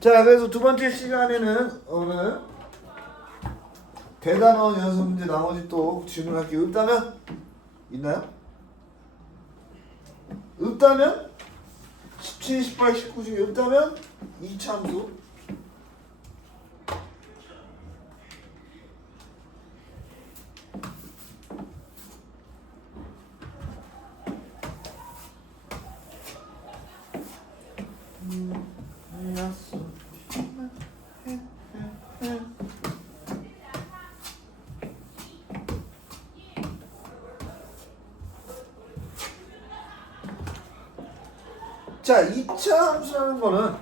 자, 그래서 두 번째 시간에는 오늘 대단원 연습 문제 나머지 또 질문할게요. 없다면 있나요? 없다면 17, 18, 19 중에 없다면 이참수 알았어. 자, 2차 함수라는 거는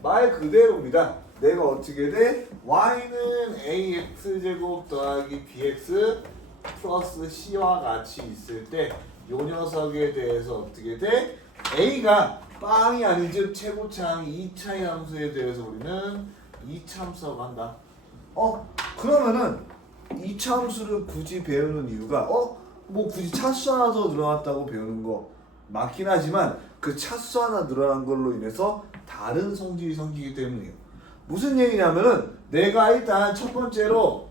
말 그대로입니다. 내가 어떻게 돼? y는 ax 제곱 더하기 bx 플러스 c와 같이 있을 때 요 녀석에 대해서 어떻게 돼? a가 빵이 아닌 즉 최고차항 2차의 함수에 대해서 우리는 2차 함수라고 한다. 어? 그러면은 2차 함수를 굳이 배우는 이유가 어? 뭐 굳이 차수 하나 더 늘어났다고 배우는 거 맞긴 하지만 그 차수 하나 늘어난 걸로 인해서 다른 성질이 생기기 때문이에요. 무슨 얘기냐면은 내가 일단 첫 번째로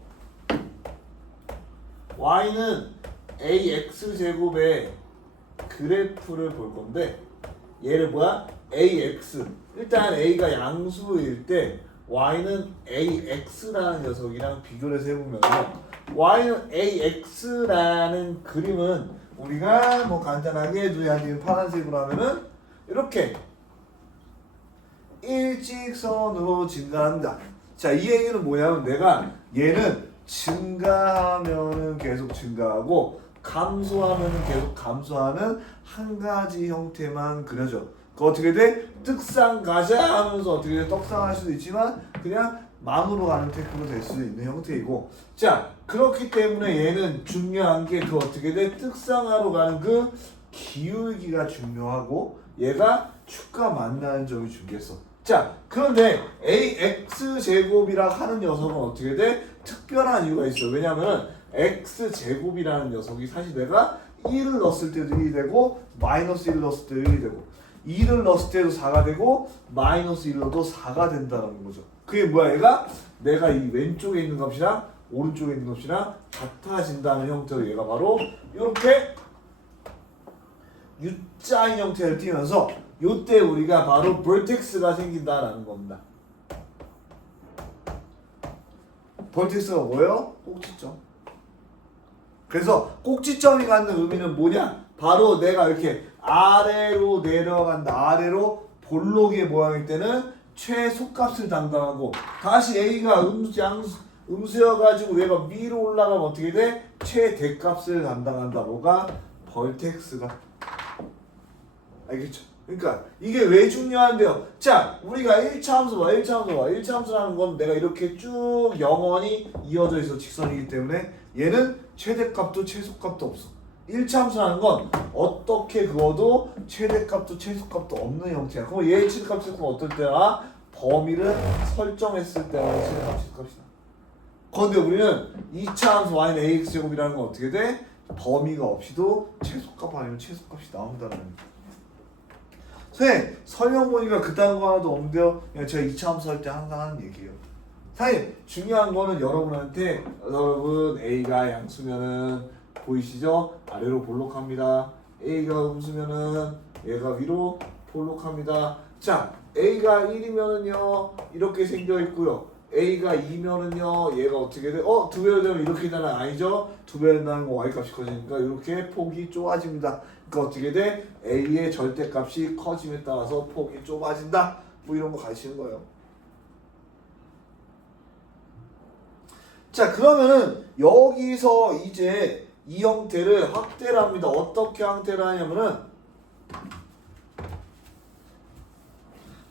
y는 ax 제곱의 그래프를 볼 건데 얘를 뭐야? ax 일단 a가 양수일 때 y는 ax라는 녀석이랑 비교를 해서 해보면 y는 ax라는 그림은 우리가 뭐 간단하게 눈에 파란색으로 하면은 이렇게 일직선으로 증가한다. 자, 이 얘기는 뭐냐면 내가 얘는 증가하면은 계속 증가하고 감소하면은 계속 감소하는 한 가지 형태만 그려져. 그 어떻게 돼? 뜻상 가자 하면서 어떻게 돼? 떡상 할 수도 있지만 그냥 만으로 가는 태클로 될수 있는 형태이고 자 그렇기 때문에 얘는 중요한 게 그 어떻게 돼? 뜻상하로 가는 그 기울기가 중요하고 얘가 축과 만나는 점이 중요했어. 자 그런데 ax 제곱이라 하는 녀석은 어떻게 돼? 특별한 이유가 있어. 왜냐면은 x 제곱이라는 녀석이 사실 내가 1을 넣었을 때도 1이 되고 마이너스 1을 넣었을 때도 1이 되고 2를 넣었을 때도 4가 되고 마이너스 1을 넣어도 4가 된다는 거죠. 그게 뭐야? 얘가 내가 이 왼쪽에 있는 값이랑 오른쪽에 있는 값이랑 같아진다는 형태로 얘가 바로 이렇게 U자인 형태를 띄면서 요때 우리가 바로 볼텍스가 생긴다라는 겁니다. 볼텍스가 뭐예요? 꼭지점. 그래서 꼭지점이 갖는 의미는 뭐냐? 바로 내가 이렇게 아래로 내려간다. 아래로 볼록의 모양일 때는 최소값을 담당하고 다시 A가 음수 양수 음수여가지고 얘가 위로 올라가면 어떻게 돼? 최대값을 담당한다. 뭐가? 벌텍스가. 알겠죠? 그러니까 이게 왜 중요한데요? 자, 우리가 1차 함수 봐, 1차 함수 봐. 1차 함수라는 건 내가 이렇게 쭉 영원히 이어져 있어 직선이기 때문에 얘는 최대값도 최소값도 없어. 1차 함수라는 건 어떻게 그어도 최대값도 최소값도 없는 형태야. 그럼 얘의 최대값 최소값 어떨 때나 범위를 설정했을 때만 최대값 최소값이 나. 그런데 우리는 2차 함수 y는 ax 제곱이라는 건 어떻게 돼? 범위가 없이도 최소값 아니면 최소값이 나온다는. 선생님 설명 보니까 그딴 거 하나도 없는데요. 제가 2차 함수 할 때 항상 하는 얘기예요. 선생님 중요한 거는 여러분한테 여러분 A가 양수면은 보이시죠? 아래로 볼록합니다. A가 음수면은 얘가 위로 볼록합니다. 자 A가 1이면은요 이렇게 생겨 있고요. A가 2면은요 얘가 어떻게 돼? 어? 두 배로 되면 이렇게 되나? 아니죠? 두 배로 된다는 거 Y값이 커지니까 이렇게 폭이 좁아집니다. 그러니까 어떻게 돼? A의 절대 값이 커짐에 따라서 폭이 좁아진다. 뭐 이런 거 가르치는 거예요. 자 그러면은 여기서 이제 이 형태를 확대를 합니다. 어떻게 확대를 하냐면은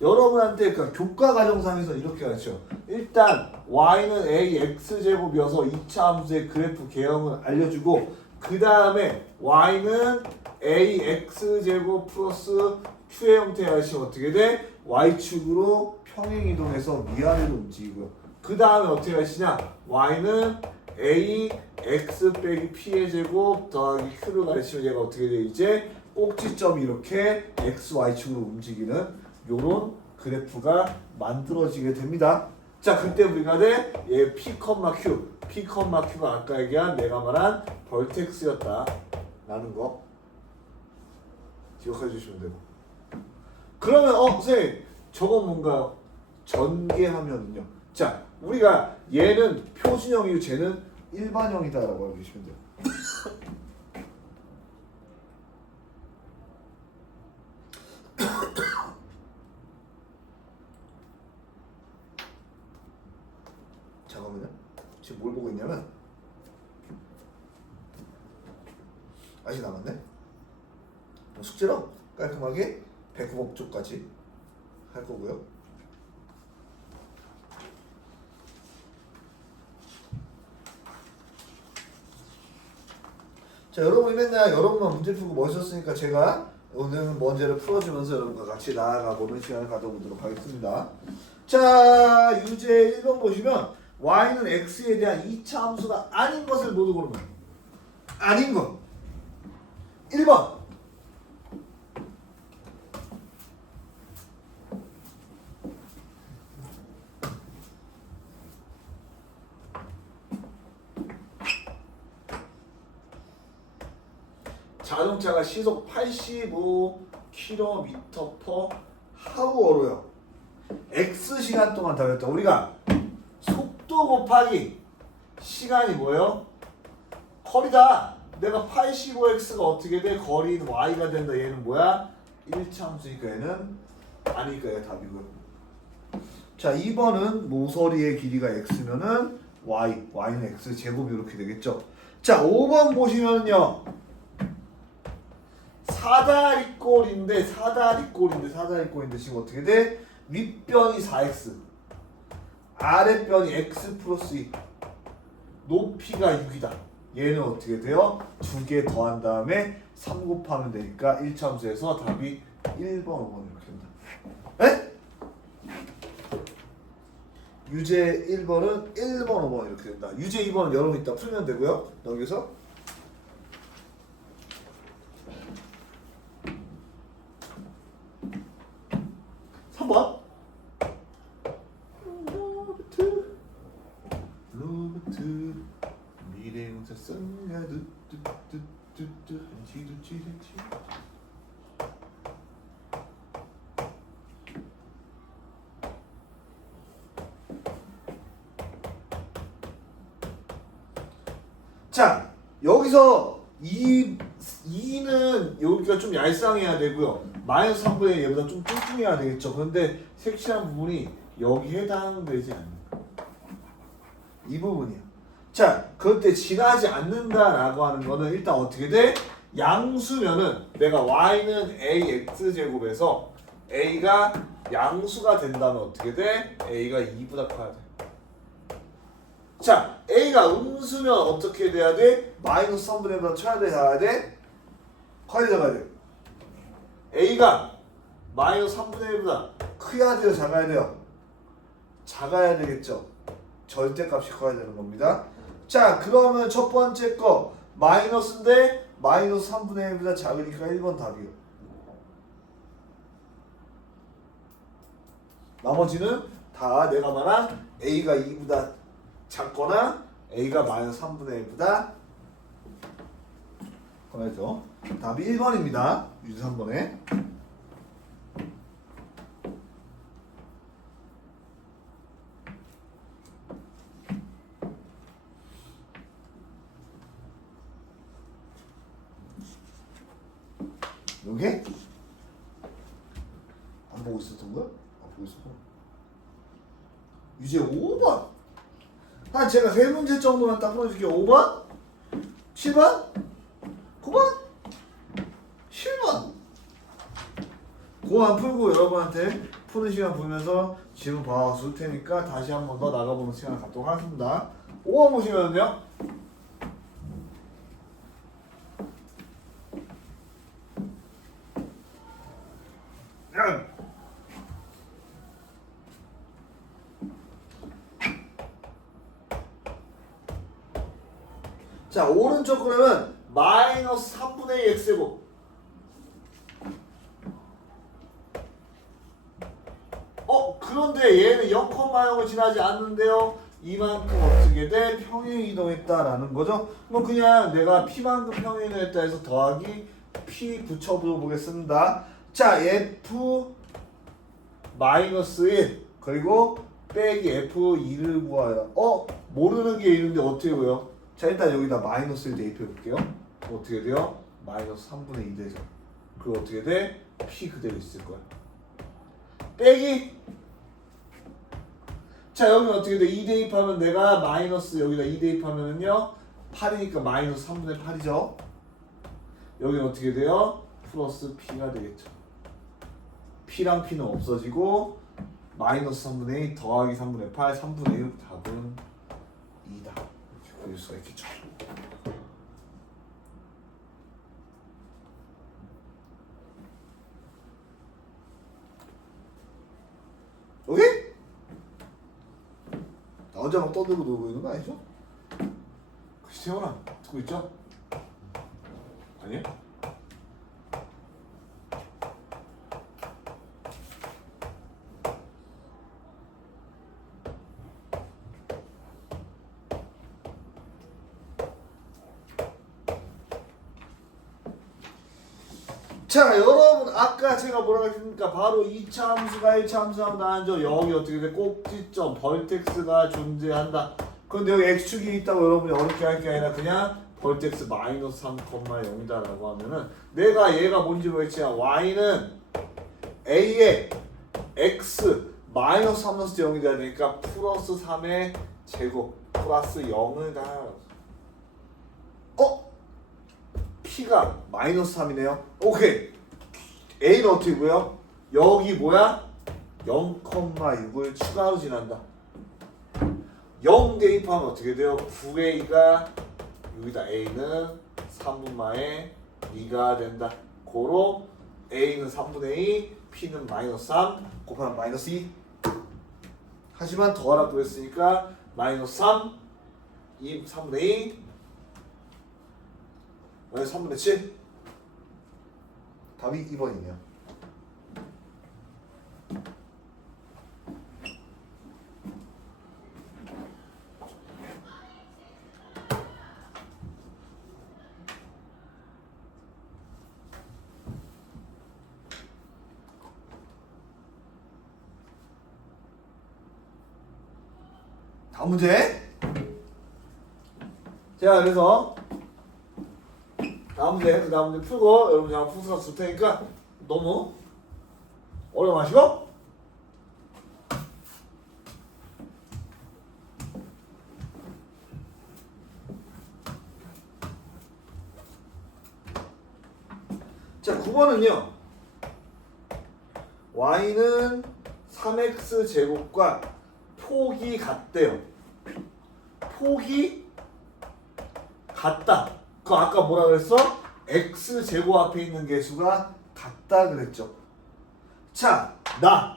여러분한테 그 교과 과정상에서 이렇게 가르쳐. 일단 y는 ax 제곱이어서 2차 함수의 그래프 개형을 알려주고 그 다음에 y는 ax 제곱 플러스 q의 형태의 아시 어떻게 돼? y축으로 평행 이동해서 위아래로 움직이고요. 그 다음에 어떻게 하시냐? y는 a x 빼기 p의 제곱 더하기 q를 가르치면 얘가 어떻게 돼 이제 꼭지점이 이렇게 x y축으로 움직이는 요런 그래프가 만들어지게 됩니다. 자 그때 우리가 돼 얘 p, q p, q가 아까 얘기한 내가 말한 벌텍스였다 라는 거 기억해 주시면 되고 그러면 어 선생님 저건 뭔가요? 전개하면은요 자 우리가 얘는 표준형이고 쟤는 일반형이다라고 알고 계시면 돼요. 잠깐만요. 지금 뭘 보고 있냐면 아직 남았네. 숙제로 깔끔하게 배구법조까지 할 거고요. 자 여러분이 맨날 여러분만 문제 풀고 멋있었으니까 제가 오늘 문제를 풀어주면서 여러분과 같이 나아가 보는 시간을 가져보도록 하겠습니다. 자 유제 1번 보시면 y는 x에 대한 2차 함수가 아닌 것을 모두 고르면 아닌 것 1번 자동차가 시속 85km/h로요. x 시간 동안 달렸다. 우리가 속도 곱하기 시간이 뭐예요? 거리다. 내가 85x가 어떻게 돼? 거리는 y가 된다. 얘는 뭐야? 1차 함수니까 얘는 아니니까 얘 답이고요. 자, 2번은 모서리의 길이가 x면은 y, y는 x 제곱이 이렇게 되겠죠. 자, 5번 보시면요. 사다리꼴인데 사다리꼴인데 사다리꼴인데 지금 어떻게 돼? 윗변이 4x 아랫변이 x 플러스 2 높이가 6이다 얘는 어떻게 돼요? 두 개 더한 다음에 3 곱하면 되니까 1참수에서 답이 1번, 5번 이렇게 된다 에? 유제 1번은 1번, 5번 이렇게 된다 유제 2번은 여러분 이따 풀면 되고요 여기서 3번 로버트 로버트 미래운사 썬가 뚜뚜뚜뚜뚜 한치두치두치 자 여기서 이 2는 여기가 좀 얄쌍해야 되고요. 마이너스 3분의 얘보다 좀 뚱뚱해야 되겠죠. 그런데 색칠한 부분이 여기 해당되지 않는다. 이 부분이야. 자, 그때 지나지 않는다라고 하는 거는 일단 어떻게 돼? 양수면은 내가 y는 ax 제곱에서 a가 양수가 된다면 어떻게 돼? a가 2보다 커야 돼. 자, a가 음수면 어떻게 돼야 돼? 마이너스 3분의 1보다 쳐야 돼, 작아야 돼? 커야 돼, 작아야 돼? a가 마이너스 3분의 1보다 커야 돼요, 작아야 돼요? 작아야 되겠죠? 절대값이 커야 되는 겁니다. 자, 그러면 첫 번째 거 마이너스인데 마이너스 3분의 1보다 작으니까 1번 답이요. 나머지는 다 내가 말한 a가 2보다 작거나 a가 마이너스 3분의 1보다 그래서 답이 1번입니다. 유지 3번에 요게 안 보고 있었던 거야? 안 보고 있었어. 유제 5번. 한 제가 세 문제 정도만 딱 풀어줄게요. 5번, 7번, 9번, 10번. 그거 안 풀고 여러분한테 푸는 시간 보면서 지금 봐줄 테니까 다시 한 번 더 나가보는 시간을 갖도록 하겠습니다. 5번 보시면요. 야, 자 오른쪽 그러면 마이너스 3분의 2 x제곱 어 그런데 얘는 0,0을 지나지 않는데요 이만큼 어떻게 돼? 평행 이동했다라는 거죠 뭐 그냥 내가 p만큼 평행 이동했다 해서 더하기 p 붙여보겠습니다 자 f 마이너스 1 그리고 빼기 f2를 구하라 어? 모르는 게 있는데 어떻게 보여? 자 일단 여기다 마이너스 1 대입해 볼게요 어떻게 돼요? 마이너스 3분의 2 되죠 그리고 어떻게 돼? p 그대로 있을 거야 빼기 자 여기 어떻게 돼? 2 대입하면 내가 마이너스 여기다 2 대입하면은요 8이니까 마이너스 3분의 8이죠 여기는 어떻게 돼요? 플러스 p가 되겠죠 p랑 p는 없어지고 마이너스 3분의 2 더하기 3분의 8 3분의 6 답은 2다 이렇게 보일 수가 있겠죠 오케이? 나 혼자 막 떠들고 놀고 있는 거 아니죠? 혹시 태원아 듣고 있죠? 아니야? 자 여러분 아까 제가 뭐라고 했습니까? 바로 2차 함수가 1차 함수랑 나앉아 여기 어떻게 돼? 꼭지점 벌텍스가 존재한다. 근데 여기 x축이 있다고 여러분이 어렵게 할 게 아니라 그냥 벌텍스 마이너스 3,0이다 라고 하면은 내가 얘가 뭔지 모르겠지만 y는 a에 x 마이너스 3 넣었을 때 0이 돼야 되니까 플러스 3의 제곱 플러스 0을 다 어? P가 마이너스 3이네요. 오케이. A는 어떻게 보여? 여기 뭐야? 0,6을 추가로 지난다. 0 대입하면 어떻게 돼요? 9A가 여기다 A는 3분마에 2가 된다. 고로 A는 3분의 2, P는 마이너스 3, 곱하면 마이너스 2. 하지만 더하라고 했으니까 마이너스 3, 2, 3분의 2, 왜 3분의 7? 답이 2번이네요. 다음 문제. 자, 그래서 다음 문제, 그 다음 문제 풀고 여러분 제가 풀수가 줄 테니까 너무 어려워 마시고. 자 9번은요. y는 3x 제곱과 폭이 같대요. 폭이 같다 그 아까 뭐라 그랬어? x 제곱 앞에 있는 개수가 같다 그랬죠. 자, 나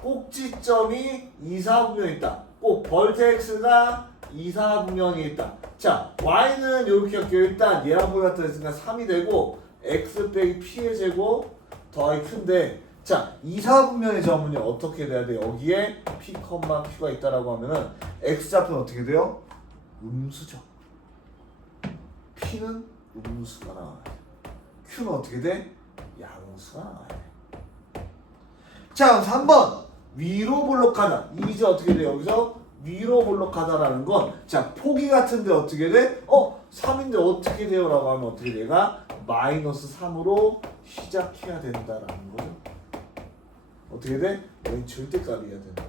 꼭지점이 2, 4분면이 있다. 꼭 벌텍스가 2, 4분면이 있다. 자, y는 이렇게 할게요. 일단 얘랑 보기 같다 했으니까 3이 되고 x 빼기 p의 제곱 더하기 큰데 자, 2, 4분면의 점은요 어떻게 돼야 돼? 여기에 p, q가 있다라고 하면은 x 좌표는 어떻게 돼요? 음수죠. P는 음수가 나와야 돼. Q는 어떻게 돼? 양수가 나와야 돼. 자, 3번. 위로 볼록하다. 이제 어떻게 돼? 여기서 위로 볼록하다라는 건, 자, 폭이 같은데 어떻게 돼? 어, 3인데 어떻게 돼요? 라고 하면 어떻게 돼가? 마이너스 3으로 시작해야 된다라는 거죠. 어떻게 돼? 왼 절대값이어야 된다.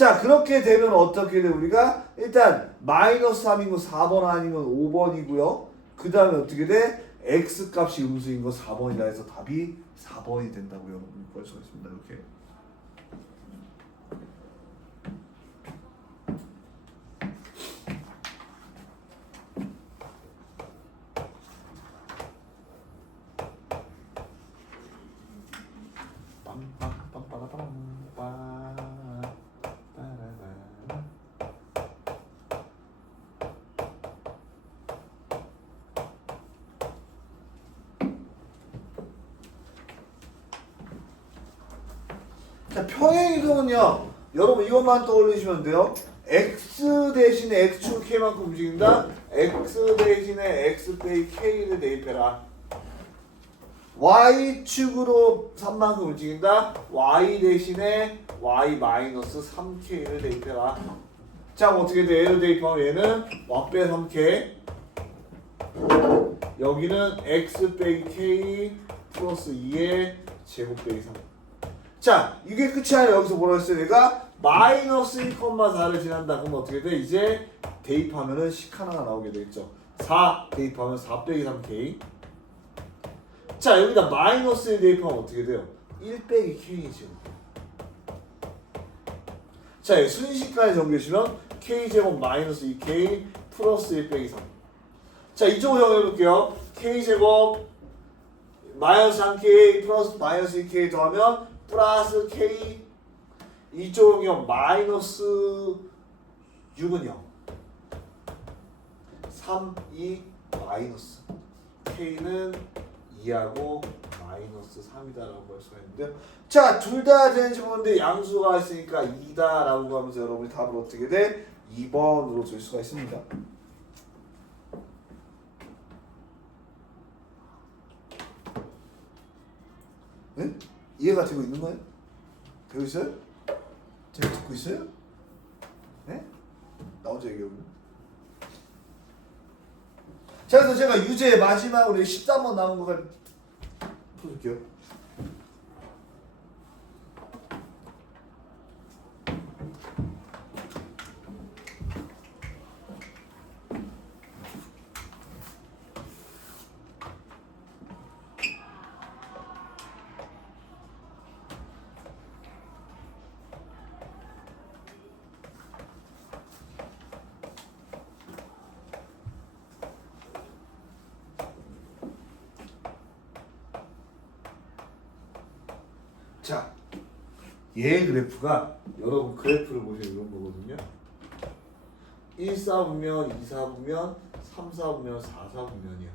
자 그렇게 되면 어떻게 돼? 우리가 일단 마이너스 3이고 4번 아니면 5번이고요. 그 다음에 어떻게 돼? X 값이 음수인 거 4번이라 해서 답이 4번이 된다고 여러분 볼 수가 있습니다. 이렇게 자 평행 이동은요. 여러분 이것만 떠올리시면 돼요. x 대신에 x축 k만큼 움직인다. x 대신에 x 빼기 k를 대입해라. y축으로 3만큼 움직인다. y 대신에 y 마이너스 3k를 대입해라. 자 어떻게 돼? 얘를 대입하면 얘는 빼 3k 여기는 x 빼기 k 플러스 2의 제곱 빼기 3. 자 이게 끝이 아니라 여기서 뭐라 했어요? 내가 마이너스 1,4를 지난다. 그럼 어떻게 돼? 이제 대입하면은 식 하나가 나오게 되겠죠. 4 대입하면 4 빼기 3k. 자 여기다 마이너스 1 대입하면 어떻게 돼요? 1 빼기 k죠. 자 순식간에 정리해주면 k제곱 마이너스 2k 플러스 1 빼기 3. 자 이쪽으로 정리해볼게요. k제곱 마이너스 3k 플러스 마이너스 2k 더하면 플러스 k 이쪽은요 마이너스 6은요 3, 2 마이너스 k는 2하고 마이너스 3이다라고 할 수가 있는데요 자 둘 다 되는지 모르는데 양수가 있으니까 2다라고 하면서 여러분이 답을 어떻게 돼? 2번으로 줄 수가 있습니다 네? 이해가 되고 있는 거예요? 되고 있어요? 잘 듣고 있어요? 네? 나 혼자 얘기하고. 자 그래서 제가 유제 마지막으로 13번 남은 거를 풀어줄게요 자, 얘 그래프가 여러분 그래프를 보시면 이런 거거든요. 1, 4분면, 2, 4분면, 3, 4분면, 4, 4분면이야.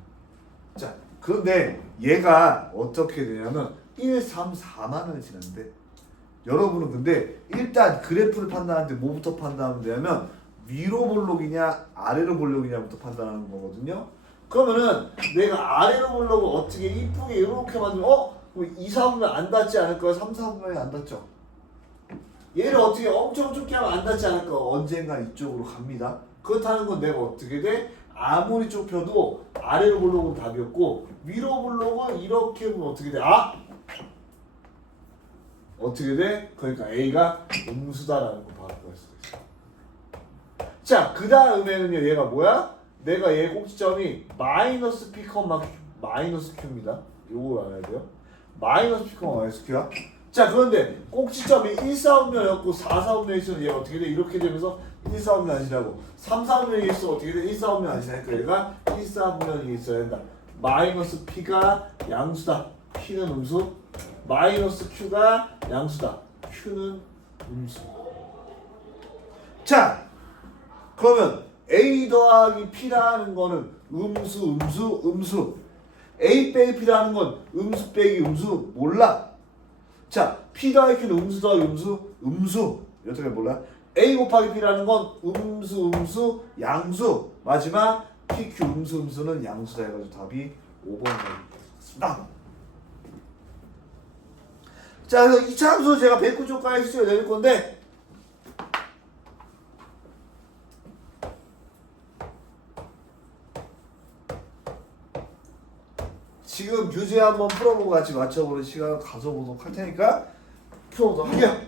자, 그런데 얘가 어떻게 되냐면 1, 3, 4만을 지났는데 여러분은 근데 일단 그래프를 판단하는데 뭐부터 판단하면 되냐면 위로 볼록이냐 아래로 볼록이냐부터 판단하는 거거든요. 그러면은 내가 아래로 볼록을 어떻게 이쁘게 이렇게 만들면 어? 그럼 2, 4분면 안 닿지 않을까요? 3, 4분면이 안 닿죠? 얘를 어떻게 엄청 좁게 하면 안 닿지 않을까? 언젠가 이쪽으로 갑니다. 그렇다는 건 내가 어떻게 돼? 아무리 좁혀도 아래로 볼록은 답이었고 위로 볼록은 이렇게 보면 어떻게 돼? 아! 어떻게 돼? 그러니까 A가 음수다라는 거 바로 알 수가 있어. 자, 그 다음에는요, 얘가 뭐야? 내가 얘 꼭지점이 마이너스 P, 마이너스 Q입니다. 요거 알아야 돼요. 마이너스 P, 마이너스 Q야. 자, 그런데 꼭지점이 1, 4분면이었고 4, 4분면이 있으면 얘가 어떻게 돼? 이렇게 되면서 1, 4분면 아니라고. 3, 4분면이 있어 어떻게 돼? 1, 4분면 아니라니까 얘가 1, 4분면이 있어야 된다. 마이너스 P가 양수다. P는 음수. 마이너스 Q가 양수다. Q는 음수. 자, 그러면 A 더하기 P라는 거는 음수, 음수, 음수. A 빼기 P라는 건 음수 빼기 음수 몰라. 자, P 더하기 Q는 음수 더하기 음수, 음수. 어떻게 몰라? A 곱하기 P라는 건 음수, 음수, 양수. 마지막 PQ 음수, 음수는 양수다 해가지고 답이 5번이 되겠습니다. 자, 그래서 2차 함수 제가 109쪽까지 수요 내릴 건데 지금 유제 한번 풀어보고 같이 맞춰보는 시간을 가져보도록 할 테니까 풀어보도록 할게요.